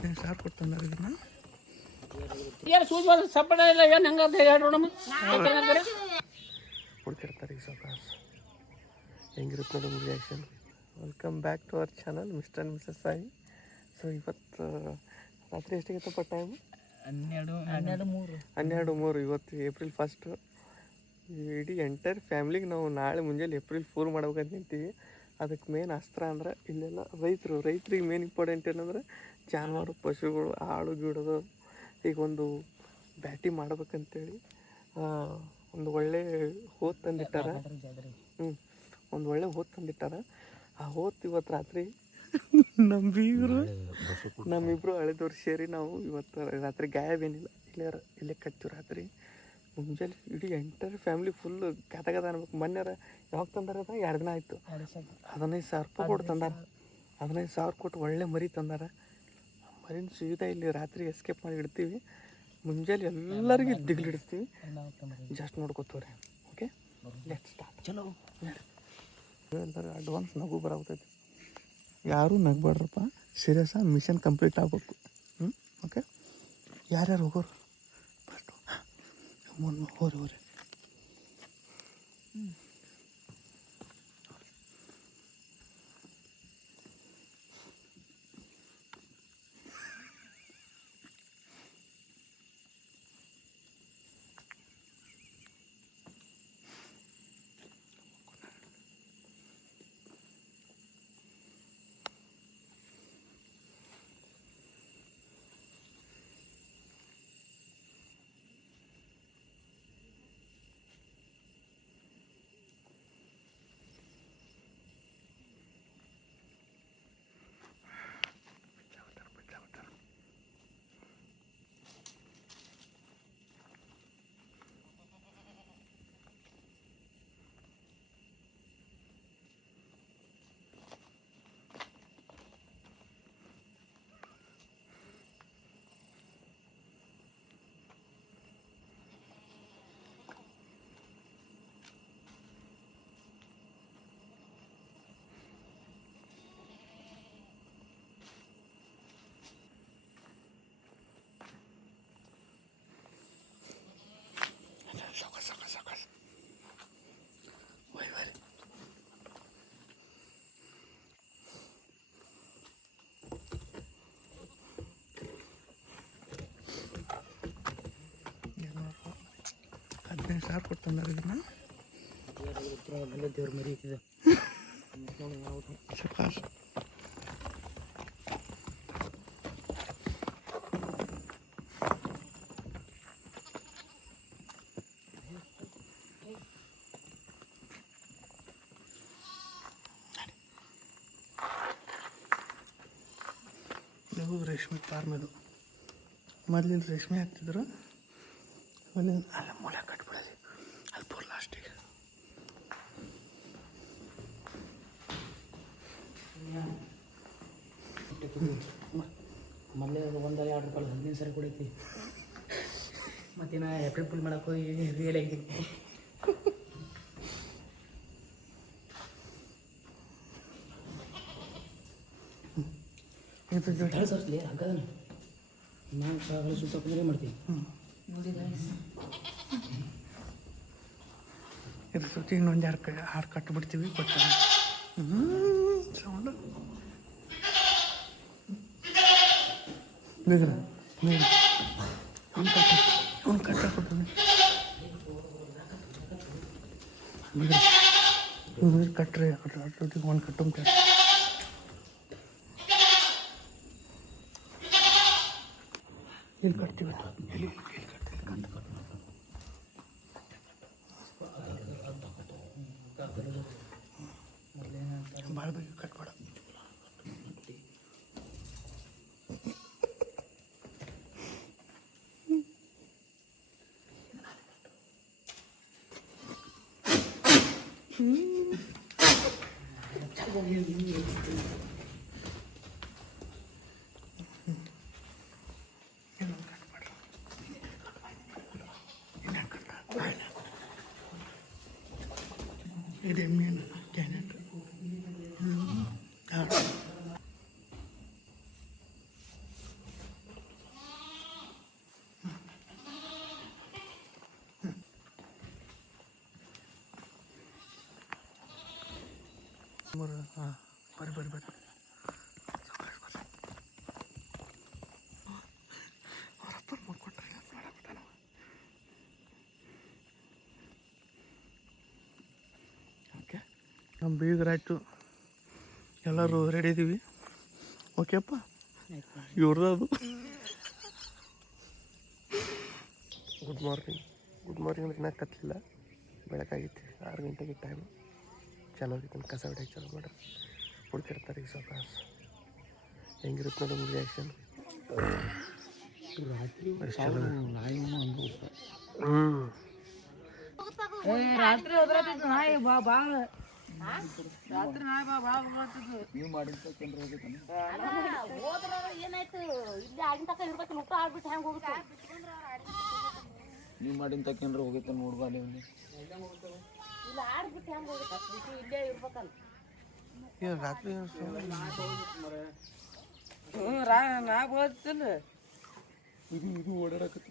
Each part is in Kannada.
15,000 ಕೊಡ್ತಾನೆ ಇದನ್ನ. ಏನು ಸೂಜ್ ಬಂದು ಸಪ್ಪಡ ಇಲ್ಲ ಏನು ಹೆಂಗಂತ ಹೇಳ್ರು ನಮ್ಮ ಹುಡುಕಿರ್ತಾರೆ ಈಗ ಸಾವ್ಕಾಶ. ಹೆಂಗಿರುತ್ತೆ ನೋಡೋದು reaction. Welcome back to our channel mister and missus Sai. So ಇವತ್ತು ರಾತ್ರಿ ಎಷ್ಟಿಗೆತ್ತಪ್ಪ ಟೈಮು? 12:03. ಇವತ್ತು ಏಪ್ರಿಲ್ 1. ಇಡೀ ಎಂಟೈರ್ ಫ್ಯಾಮ್ಲಿಗೆ ನಾವು ನಾಳೆ ಮುಂಜಾನೆ ಏಪ್ರಿಲ್ 4 ಮಾಡ್ಬೇಕಂತ ನಿಂತೀವಿ. ಅದಕ್ಕೆ ಮೇನ್ ಅಸ್ತ್ರ ಅಂದ್ರೆ ಇಲ್ಲೆಲ್ಲ ರೈತರಿಗೆ ಮೇನ್ ಇಂಪಾರ್ಟೆಂಟ್ ಏನಂದ್ರೆ ಜಾನುವಾರು ಪಶುಗಳು ಆಡು ಗಿಡದು ಈಗ ಒಂದು ಬ್ಯಾಟಿ ಮಾಡ್ಬೇಕಂತೇಳಿ ಒಂದು ಒಳ್ಳೆ ಹೋತ್ ತಂದಿಟ್ಟಾರ. ಒಂದು ಒಳ್ಳೆ ಹೋತ್ ತಂದಿಟ್ಟಾರ. ಆ ಹೋತ್ ಇವತ್ತು ರಾತ್ರಿ ನಮ್ಮಿಬ್ರು ಹಳೆದವ್ರು ಸೇರಿ ನಾವು ಇವತ್ತು ರಾತ್ರಿ ಗಾಯಬೇನಿಲ್ಲ ಇಲ್ಲೇ ಕಟ್ತೀವಿ. ರಾತ್ರಿ ಮುಂಜಾನೆ ಇಡೀ ಎಂಟರ್ ಫ್ಯಾಮ್ಲಿ ಫುಲ್ ಗದ ಅನ್ಬೇಕು. ಮೊನ್ನೆರ ಯಾವಾಗ ತಂದಾರ? ಅದ 2 ದಿನ ಆಯಿತು. 15,000 ರೂಪಾಯಿ ಕೊಟ್ಟು ತಂದಾರ. 15,000 ಕೊಟ್ಟು ಒಳ್ಳೆ ಮರಿ ತಂದಾರ. ಮರಿನ ಸೀದಾ ಇಲ್ಲಿ ರಾತ್ರಿ ಎಸ್ಕೇಪ್ ಮಾಡಿ ಇಡ್ತೀವಿ. ಮುಂಜಾನೆ ಎಲ್ಲರಿಗೂ ದಿಗ್ಲಿಡ್ತೀವಿ. ಜಸ್ಟ್ ನೋಡ್ಕೋತವ್ರಿ. Okay, let's start. ಚಲೋ. ಎಲ್ಲರೂ ಅಡ್ವಾನ್ಸ್ ನಗು ಬರಾಗ್ತೈತಿ. ಯಾರೂ ನಗ್ಬೇಡ್ರಪ್ಪ, ಸೀರಿಯಸ್ ಮಿಷನ್ ಕಂಪ್ಲೀಟ್ ಆಗ್ಬೇಕು. ಓಕೆ, ಯಾರ್ಯಾರು ಹೋಗೋರು ಫಸ್ಟು? ಹೋರಿ $15,000 ಕೊಡ್ತಾನೆ ಇದನ್ನ. ದೇವ್ರ ಮರಿ ಶಬಾಷ್. ಇದು ರೇಷ್ಮೆ ಫಾರ್ಮ್. ಇದು ಮೊದಲಿನ ರೇಷ್ಮೆ ಹಾಕ್ತಿದ್ರು. ಅಲ್ಲ ಮೂಲೆ ಕಟ್ಬಿಡೋದು ಅಲ್ಲಿ ಪೂರ್ ಲಾಸ್ಟಿಗೆ. ಮೊದಲೇ 1-2 ರೂಪಾಯಿ 15 ಸರಿ ಕೊಡೈತಿ. ಮತ್ತೇನ ಏಪ್ರಿಲ್ ಫುಲ್ ಮಾಡಕ್ಕೆ ಹೋಗಿ ರಿಯಲ್ ಆಗಿದ್ದೀನಿ. ಇದು ಸರ್ಸ್ಲಿ ಹಗ್ಗದ ನಾನು ಸಾಗಲು ಸುತ್ತಕೊಂಡ್ರೆ ಮಾಡ್ತೀವಿ. ಇದ್ರ ಜೊತೆ ಇನ್ನೊಂದು 6 ಕಟ್ಟಿಬಿಡ್ತೀವಿ. ಬಟ್ ಸೌಂಡ್ ಒಂದು ಕಟ್ಟಾಕ್ಬಿಡ್ತೀನಿ. ಕಟ್ರಿ ಅದ್ರ ಒಂದು ಕಟ್ಟುಂಟ. ಇಲ್ಲಿ ಕಟ್ತೀವಿ. ಎಲ್ಲಿ ಭಾಳ ಬೇಗ ಕಟ್ಬೇಡ. ಇದು ಎಮ್ಮೆನ ಕ್ಯಾನೆಟ್. ಹಾಂ ಬರ್ರಿ ಬರ್ರಿ ಬರ್ರಿ ಅವರಪ್ಪ ಮಾಡ್ಕೊಟ್ರೆ ಓಕೆ ನಮ್ಮ ಬೀಗರಾಯ್ತು ಎಲ್ಲರೂ ರೆಡಿ ಇದ್ದೀವಿ ಓಕೆಪ್ಪ ಇವ್ರದ್ದು ಗುಡ್ ಮಾರ್ನಿಂಗ್ ಅಂದ್ರೆ ಇನ್ನೂ ಕತ್ತಲಿಲ್ಲ ಬೆಳಕಾಗಿತ್ತು 6 ಗಂಟೆಗೆ ಟೈಮ್ ಚಲೋ ಆಗಿತ್ತು ಕಸ ಹೊಡೆಯಕ್ಕೆ ಚಲೋ ಮಾಡ್ರಿ ಹುಡ್ಕಿರ್ತಾರೆ ಈಗ ಸ್ವಲ್ಪ ಹೆಂಗಿರುತ್ತೆ ನೋಡಿ ಮುಗಿ ಆ್ಯಕ್ಷನ್ ರಾತ್ರಿ ರಾತ್ರಿ ಹೋದ್ರಾತಿತ್ತು ನಾಯಿ ಭಾಳ ರಾತ್ರಿ ನಾಯಿ ಭಾಳ ನೀವು ಮಾಡಿದ ಕೇಂದ್ರ ಹೋಗಿದ್ದಾನೆ ಹೋದ್ರ ಏನಾಯ್ತು ಇಲ್ಲಿ ಆಗಿನ ತಕ ಇರ್ಬೇಕು ಊಟ ಆಗ್ಬಿಟ್ಟು ಹೆಂಗೆ ಹೋಗುತ್ತೆ ನೀವು ಮಾಡಿದ ಕೇಂದ್ರ ಹೋಗಿತ್ತ ನೋಡ್ಬಾಲಿ ಅವನು ಇಲ್ಲ ಆಡ್ಬಿಟ್ಟು ಹೆಂಗೆ ಹೋಗುತ್ತೆ ಇಲ್ಲೇ ಇರ್ಬೇಕಲ್ಲ ಏನು ರಾತ್ರಿ ನಾ ಬೋದಿಲ್ಲ ಇದು ಓಡಾಡಕತ್ತ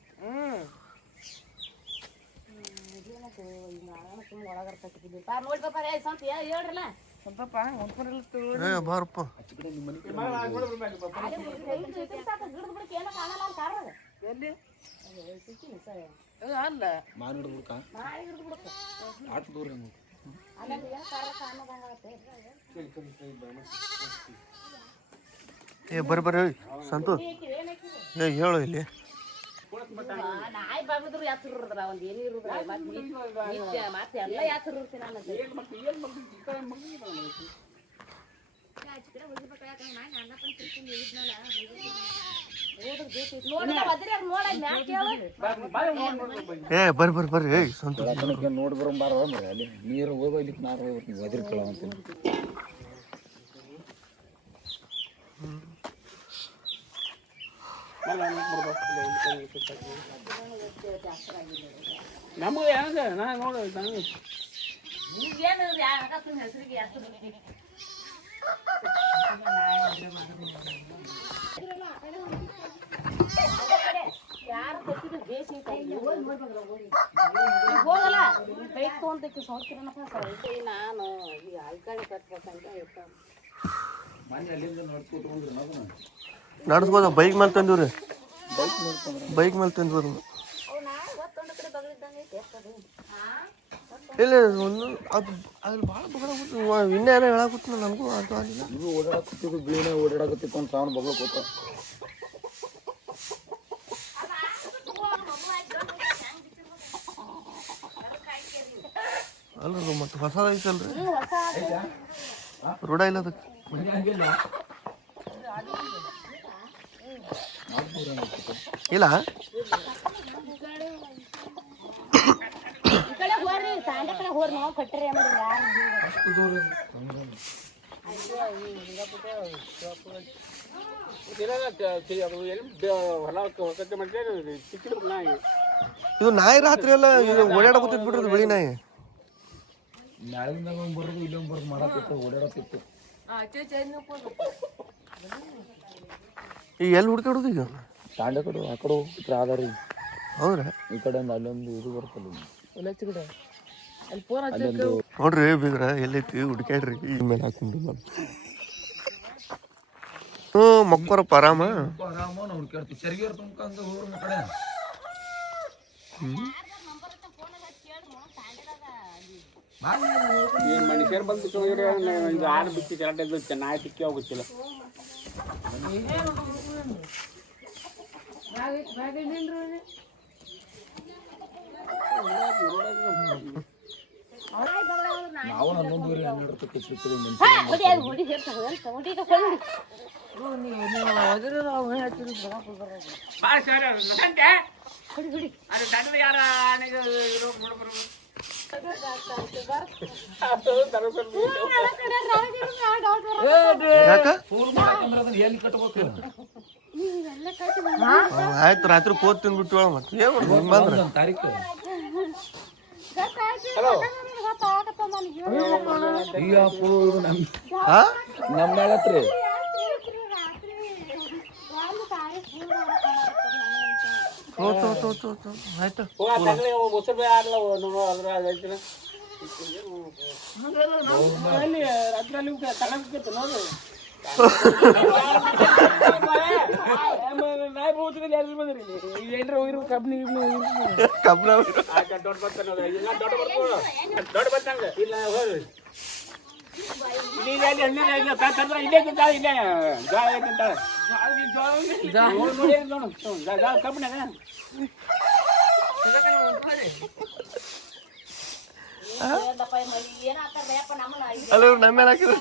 ನೋಡಿ ಬಾಪ ಸಂತ ಹೇಳ್ರಲ್ಲ ಸ್ವಲ್ಪಪ್ಪ ಹೊಂದ್ಕೊಂಡಿಲ್ಲ ಏ ಬಾರಪ್ಪ ಏನೋ ಕಾಣಲ್ಲ ಅಂತ ಕಾರಣ ಎಲ್ಲಿ ಸಿಕ್ಕಿನಿ ಸರ್ ಅಲ್ಲ ಮಾನ್ ಹಿಡ್ಬಿಡ್ಕ ನಾಳೆ ಹಿಡಿದು ಬಿಡುತ್ತೆ ಆಟ ದೂರ ಅಲ್ಲಂದ್ರೆ ಏನು ಕಾರಣ ಕಾಣೋದಂಗಾಗತ್ತೆ ಏ ಬರ್ರಿ ಸಂತು ಏ ಹೇಳು ಇಲ್ಲಿ ನಾಯಿ ಬಾಗಿದ್ರು ಯಾತ್ರ ಇರೋದ್ರ ಒಂದ್ ಏನು ಇರುದ್ರ ಮತ್ತೆ ಎಲ್ಲ ಯಾತ್ರ ಇರ್ತೀನಿ ನಾನು ಏ ಬರ್ರಿ ಏಯ್ ಸಂತು ನೋಡಿ ಬರೋಂಬಾರ ಮರ ಅಲ್ಲಿ ನೀರು ಹೋಗಿ ಇಲ್ಲಿ ನಾರು ಹೋಗ್ಬಿಟ್ಟು ನೀವು ಒದಿರ್ಕೊಳ್ಳ ಅಂತೀನಿ ನಮಗೆ ಹೆಂಗ ನಾ ನೋಡಿ ಈಗೇನು ಹೆಸರಿಗೆ ಹೆಸರು ಯಾರು ಗೊತ್ತಿದ್ರು ಬೇಸಿ ಹೋಗಲ್ಲ ಕೈ ತೊಗೊಂಡಕ್ಕೆ ಸೋತಿರನಪ್ಪ ನಾನು ಈ ಆಯ್ಕಡೆ ಕಟ್ಬೇಕಂತ ಇರ್ತಾನೆ ನಡ್ಸ್ಬೋದ ಬೈಕ್ ಮೇಲೆ ತಂದಿವ್ರಿ ಬೈಕ್ ಮೇಲೆ ತಂದ್ಬೋದು ಇಲ್ಲ ಒಂದು ಅದು ಅದ್ರಲ್ಲಿ ಭಾಳ ಬಗಳಾಗುತ್ತೆ ಇನ್ನೇನೋ ಹೇಳಾಗುತ್ತೆ ನನಗೂ ಅದು ಆಗಿಲ್ಲ ಇದು ಓಡಾಡಕತ್ತಿದ್ದು ಬೀಣೆ ಓಡಾಡಕತ್ತಿತ್ತು ಅಂತ ಸಾವನ್ ಬಗ್ಲ ಕೂತ ಅಲ್ಲ ಮತ್ತೆ ಹೊಸದೈತಲ್ರಿ ರೂಢ ಇಲ್ಲ ಅದಕ್ಕೆ ಇಲ್ಲ ತಾಂಡೆ ಕಡೆ ಹೋರಿ ನಾವು ಕಟ್ಟರಿ ಇದು ನಾಯಿ ರಾತ್ರಿ ಎಲ್ಲ ಓಡಾಡಕತ್ತಿದ್ ಬಿಡ್ರಿ ಬಿಳಿ ನಾಯಿ ನಾಳಿಂದ ಬರೋದು ಇಲ್ಲೊಂದು ಬರೋದು ಮಾಡತ್ತಿತ್ತು ಓಡಾಡತ್ತಿತ್ತು ಈಗ ಎಲ್ಲಿ ಹುಡ್ಕಾಡೋದು ಈಗ ತಾಂಡೆ ಕಡೆ ಆ ಕಡೆ ಹೋಗ್ಬಿಟ್ರೆ ಆಧಾರಿ ಹೌದ್ರಾ ಈ ಕಡೆ ಅಲ್ಲೊಂದು ಇದು ಬರ್ತಲ್ಲ ಅಲ್ಲೊಂದು ನೋಡ್ರಿ ಬೀಗ್ರ ಎಲ್ಲೈತಿ ಹುಡ್ಕ್ಯಾಡ್ರಿ ಈ ಮೇಲೆ ಹಾಕೊಂಡು ಮಕ್ಕೋರಪ್ಪ ಆರಾಮ ಆರಾಮ ನಾವು ಹುಡ್ಕಾಡ್ತೀವಿ ಚರ್ಗಿ ತುಂಬ ಹಂಗ ಹೋಗ್ರ ಕಡೆ ಏನು ಮನುಷ್ಯರು ಬಂದ್ಬಿಟ್ಟು ಇದು ಆರು ಬಿಚ್ಚಿ ಕರೆಕ್ಟ್ ನಾಯಿ ತಿಕ್ಕಿ ಹೋಗುತ್ತಿಲ್ಲ ನಾವು 11:12 ರೂಪಾಯಿ ಸಿಗ್ತದೆ ಎಲ್ಲಿ ಕಟ್ಬೇಕು ಆಯ್ತು ರಾತ್ರಿ ಕೋತ್ ತಿಂದ್ಬಿಟ್ಟು ಮತ್ತೆ ಏನ್ ಬಂದ್ರ ತಾರೀಕು ನಮ್ಮ ಹೇಳತ್ರಿ ಆಯ್ತು ಅಲ್ಲಿ ರಾತ್ರಿ ತಗೊಂಡ್ಬಿಟ್ಟು ನೋಡು ನಾಯಿ ಹೋಗ್ತಿದ್ರೆ ಯಾರು ಬಂದ್ರಿ ಏನ್ರ ಹೋಗಿರು ಕಬ್ನಿ ಕಬ್ಬನ ದೊಡ್ಡ ಬರ್ತಾನೆ ದೊಡ್ಡ ಬರ್ತಾನೆ ಇಲ್ಲ ಹೋಗ್ರಿ ಇಲ್ಲೇ ಕಬ್ಬಿನಾಗ ಅಲ್ಲ ಇವ್ರು ನಮ್ಮ ಮೇಲೆ ಹಾಕಿದ್ರೆ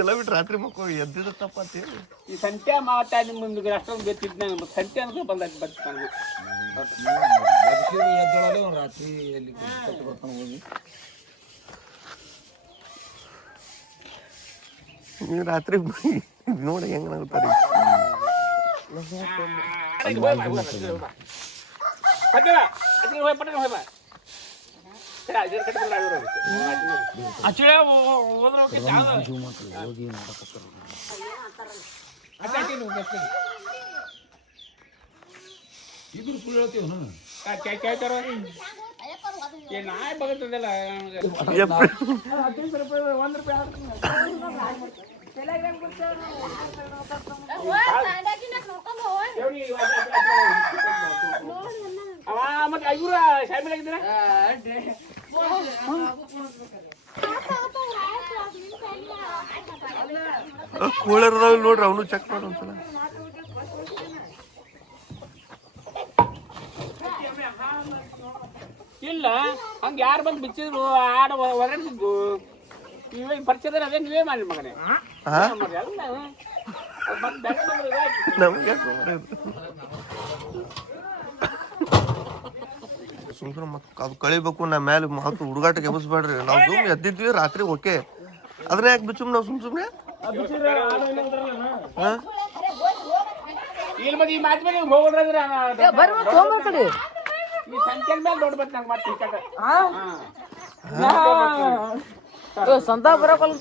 ಎಲ್ಲ ಬಿಟ್ಟು ರಾತ್ರಿ ಮಕ್ಕಳು ಎದ್ದಿದ ತಪ್ಪಂತ ಹೇಳಿ ಈ ಸಂತೆ ಮಾತಾ ನಿಮ್ಗೆ ಅಷ್ಟೊಂದು ಗೊತ್ತಿದ್ದು ನಂಗೆ ಸಂತೆ ಅಂತ ಬಂದಾಗ ಬಂತು ನನಗೆ ರಾತ್ರಿ ಎಲ್ಲಿ ಕಟ್ಟು ಬರ್ತಾನೆ ಹೋಗಿ ನೀವು ರಾತ್ರಿ ನೋಡಿ ಹೆಂಗ್ ನಗುತ್ತಾರೆ ಹೋಗಿ ಮಾಡಕತ್ತಾರ ಇಬ್ರು ಫುಲ್ ಹೇಳ್ತೀವಿ ನಾಯಿ ಬಗತ್ತದಲ್ಲ ಮತ್ತೆ ಇವ್ರ ಶಾಮಿಲಾಗಿದ್ದೀರ ಕೂಲರ್ ನೋಡ್ರಿ ಅವನು ಚೆಕ್ ಮಾಡಿ ಒಂದ್ಸಲ ಇಲ್ಲ ಹಂಗೆ ಯಾರು ಬಂದು ಬಿಚ್ಚಿದ್ರು ಆಡ ಹೊರಡಿಸಿದ್ದು ನೀವೇ ಪರಿಚಯದ ಅದೇ ನೀವೇ ಮಾಡಿ ಮಗನೇ ನಮ್ಗೆ ಸುಮ್ನೆ ಅದು ಕಳಿಬೇಕು ನಾ ಮೇಲೆ ಮತ್ತು ಹುಡುಗಾಟಕ್ಕೆ ಎಬ್ಬಿಸ್ಬೇಡ್ರಿ ನಾವು ಸುಮ್ಮನೆ ಎದ್ದಿದ್ವಿ ರಾತ್ರಿ ಓಕೆ ಅದನ್ನ ಯಾಕೆ ಬಿಚ್ಚುಮ್ ನಾವು ಸುಮ್ಮನೆ ಇಲ್ಲಿ ಮತ್ತೆ ಈ ಮಾತು ಮೇಲೆ ಹೋಗ್ರಿ ಈ ಸಂಖ್ಯೆ ಮೇಲೆ ನೋಡ್ಬೇಕು ನಂಗೆ ಮತ್ತೆ ಸಂತ ಬರಕಲ್ಲ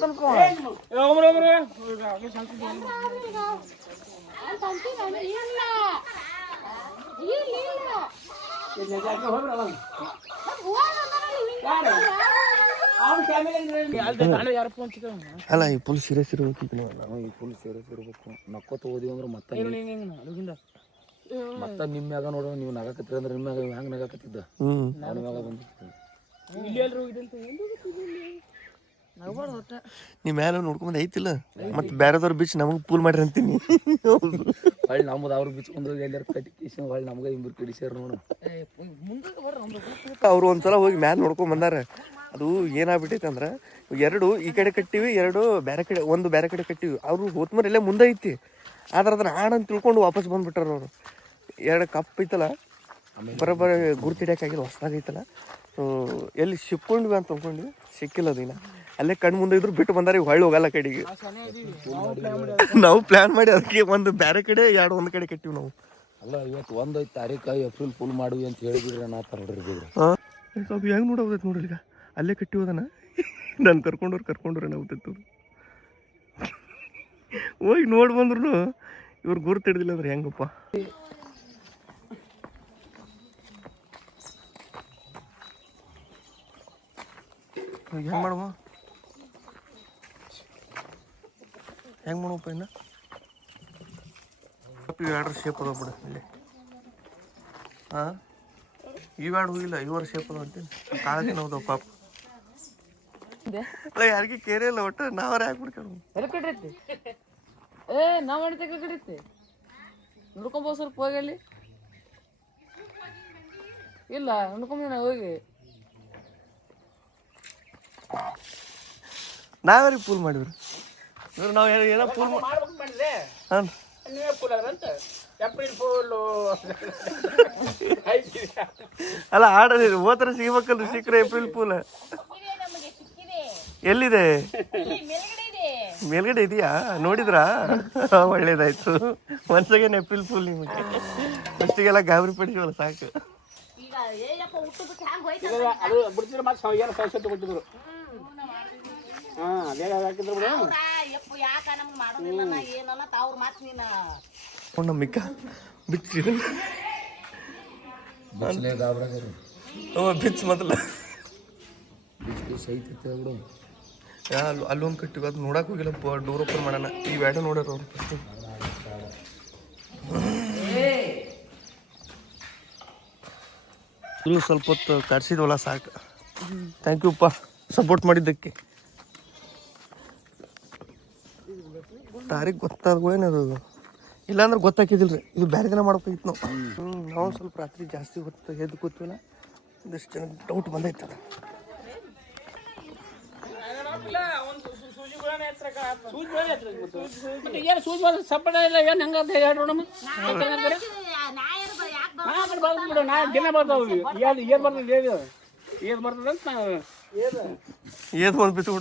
ಅಲ್ಲ ಈ ಫುಲ್ ಸೀರಿಯಸ್ ಇರ್ಬೇಕು ನಾವು ಈ ಫುಲ್ ಸೀರಿಯಸ್ ಇರ್ಬೇಕು ನಕ್ಕೋತ ಓದಿವಿ ಅಂದ್ರೆ ಮತ್ತೆ ನಿಮ್ಮ ಮ್ಯಾಗ ನೋಡೋ ನೀವು ನಗಾಕತ್ತೀರಿ ಅಂದ್ರೆ ನಿಮ್ಮ ಮ್ಯಾಗ ಹೆಂಗೆ ನಗಾಕತ್ತಿದ್ದ ನನ್ನ ಮ್ಯಾಗ ಬಂದಿತ್ತು ನೀ ಮೇಲೆ ನೋಡ್ಕೊಂಡ್ ಐತಿಲ್ಲ ಮತ್ತೆ ಬೇರೆದವ್ರ ಬೀಚ್ ನಮಗ್ ಪೂಲ್ ಮಾಡ್ರಿ ಅಂತೀನಿ ಹೊಳ್ಳಿ ನಮ್ಮದು ಅವ್ರು ಬಿಚ್ಕೊಂಡು ಎಲ್ಲಾರು ಕಟ್ಟಿಕೇಶನ್ ಹೊಳ್ಳಿ ನಮ್ಗೆ ಇಬ್ಬರು ಕಡಿಸ್ಯಾರ ನೋಡು ಅವ್ರು ಒಂದ್ಸಲ ಹೋಗಿ ಮ್ಯಾಲೆ ನೋಡ್ಕೊಂಡ್ ಬಂದಾರ ಅದು ಏನಾಗ್ಬಿಟ್ಟೈತೆ ಅಂದ್ರೆ ಎರಡು ಈ ಕಡೆ ಕಟ್ಟಿವಿ ಎರಡು ಬೇರೆ ಕಡೆ ಒಂದು ಬೇರೆ ಕಡೆ ಕಟ್ಟಿವಿ ಅವ್ರು ಹೋತ್ಮರ್ ಎಲ್ಲ ಮುಂದೆ ಐತಿ ಆದ್ರೆ ಅದನ್ನ ಆಡಂತ ತಿಳ್ಕೊಂಡು ವಾಪಸ್ ಬಂದ್ಬಿಟ್ಟಾರ ಅವರು ಎರಡು ಕಪ್ ಐತಲ್ಲ ಬರೋಬ್ಬರ ಗುರ್ತಿಡಿಯೋಕ್ಕಾಗಿಲ್ಲ ಹೊಸ್ದಾಗೈತಲ್ಲ ಎಲ್ಲಿ ಸಿಕ್ಕೊಂಡ್ವಿ ಅಂತ ಅಂದ್ಕೊಂಡ್ವಿ ಸಿಕ್ಕಿಲ್ಲ ಅದಿನ ಅಲ್ಲೇ ಕಣ್ಣು ಮುಂದೆ ಇದ್ರು ಬಿಟ್ಟು ಬಂದಾರ ಈಗ ಹೊಳ್ಳಿ ಹೋಗಲ್ಲ ಕಡೆಗೆ ನಾವು ಪ್ಲಾನ್ ಮಾಡಿ ಅದಕ್ಕೆ ಒಂದು ಬೇರೆ ಕಡೆ ಎರಡು ಒಂದು ಕಡೆ ಕಟ್ಟಿವಿ ನಾವು ಅಲ್ಲ ಇವತ್ತು 1 ತಾರೀಕು ಏಪ್ರಿಲ್ ಫುಲ್ ಮಾಡಿವಿ ಅಂತ ಹೇಳಿಬಿಡ್ರಿ ನಾ ನೋಡ್ರಿ ಹಾಂ ಸ್ವಲ್ಪ ಹೆಂಗೆ ನೋಡೋದೈತೆ ನೋಡ್ರಿ ಈಗ ಅಲ್ಲೇ ಕಟ್ಟಿವದನ ನಾನು ಕರ್ಕೊಂಡ್ರೆ ನಾವು ಹೋಗಿ ನೋಡಿ ಬಂದ್ರು ಇವ್ರು ಗುರುತು ಹಿಡ್ದಿಲ್ಲ ಅಂದ್ರೆ ಹೆಂಗಪ್ಪ ಹೆಂಗೆ ಮಾಡುವ ಹೆಂಗೆ ಮಾಡುವಪ್ಪ ಇನ್ನು ಇವೆರಡ್ರ ಶೇಪ್ ಅದಾವ ಬಿಡ ಇಲ್ಲಿ ಹಾಂ ಇವೆರಡು ಹೋಗಿಲ್ಲ ಇವರ ಶೇಪ್ ಅದಾವ ಅಂತೀನಿ ಕಾಳಜಿನ ಹೋದವ ಪಾಪ ಅಲ್ಲ ಯಾರಿಗೆ ಕೇರೆ ಇಲ್ಲ ಒಟ್ಟು ನಾವ್ರ ಹಾಕ್ಬಿಡ್ಕೊಂಡು ಎಲ್ಲಿ ಕಟ್ಟಿರ್ತಿ ನಾವು ಮಾಡಿ ಕಟ್ಟಿರ್ತಿ ನೋಡ್ಕೊಂಬೋ ಸ್ವಲ್ಪ ಹೋಗಿ ಅಲ್ಲಿ ಇಲ್ಲ ನೋಡ್ಕೊಂಬ ಹೋಗಿ ನಾವ್ಯಾರಿಗೆ ಪೂಲ್ ಮಾಡಿವ್ರಿ ಇವ್ರು ನಾವು ಏನೋ ಪೂಲ್ ಹಾಂ ನೀವೇ ಫುಲ್ ಅದ್ರಂತ ಏಪ್ರಿಲ್ ಫುಲ್ಲು ಅಲ್ಲ ಆಡೋದು ಹೋದ್ರೆ ಸಿಗ್ಬೇಕಲ್ರಿ ಸಿಕ್ಕರೆ ಏಪ್ರಿಲ್ ಪೂಲ್ ಎಲ್ಲಿದೆ ಮೇಲ್ಗಡೆ ಇದೆಯಾ ನೋಡಿದ್ರಾ ಒಳ್ಳೇದಾಯ್ತು ಒಂದ್ಸಗೇನು ಏಪ್ರಿಲ್ ಫುಲ್ ನಿಮಗೆ ಫಸ್ಟಿಗೆಲ್ಲ ಗಾಬರಿ ಪಡಿಸಿವಲ್ಲ ಸಾಕು ಅದು ಬಿಡ್ತಿದ್ರು ಮತ್ತೆ ಏನೋ ಸೌಸತ್ತು ಕೊಟ್ಟಿದ್ರು ಹಾಂ ಅದೇ ಹಾಕಿದ್ರು ಬಿಡು ಮಿಕ್ಕ ಬಿಚ್ಚಿ ಗಾಬ್ರಾಗ ಬಿಚ್ಚ ಮೊದಲ ಸೈತೈತೆ ಬಿಡು. ಅಲ್ಲೊಂದು ಕಟ್ಟಿವಿ ಅದು ನೋಡಕ್ಕೆ ಹೋಗಿಲ್ಲಪ್ಪ. ಡೋರ್ ಓಪನ್ ಮಾಡೋಣ. ಇವೆರಡು ನೋಡ್ಯಾರ ಅವ್ರು ಫಸ್ಟು. ಇನ್ನು ಸ್ವಲ್ಪ ಹೊತ್ತು ಕರ್ಸಿದ್ವಲ್ಲ ಸಾಕು. ಥ್ಯಾಂಕ್ ಯುಪ್ಪ ಸಪೋರ್ಟ್ ಮಾಡಿದ್ದಕ್ಕೆ. ಟಾರಿಗೆ ಗೊತ್ತಾದ್ಗಳೇನದು, ಇಲ್ಲಾಂದ್ರೆ ಗೊತ್ತಾಕಿದಿಲ್ರಿ. ಇದು ಬೇರೆ ದಿನ ಮಾಡ್ಬೇಕಾಗಿತ್ತು ನಾವು. ನಾವು ಸ್ವಲ್ಪ ರಾತ್ರಿ ಜಾಸ್ತಿ ಹೊತ್ತು ಎದ್ದು ಕೂತ್ವಲ್ಲ, ಒಂದಿಷ್ಟು ಜನ ಡೌಟ್ ಬಂದೈತದ. ಏನು ಸೂಜಿ ಸಪ್ಪಟ ಇಲ್ಲ ಏನು ಹೆಂಗಂತ ಹೇಳಿ ನೋಡಮ್ಮ. ಬಿಡು ನಾ ದಿನ ಬರ್ತಾವೆ ಏನ್ ಬರ್ತದೆ ಏನ್ ಬರ್ತದೆ ಅಂತ ನಾವು ಏದು ಒಂದು ಬಿಟ್ಟು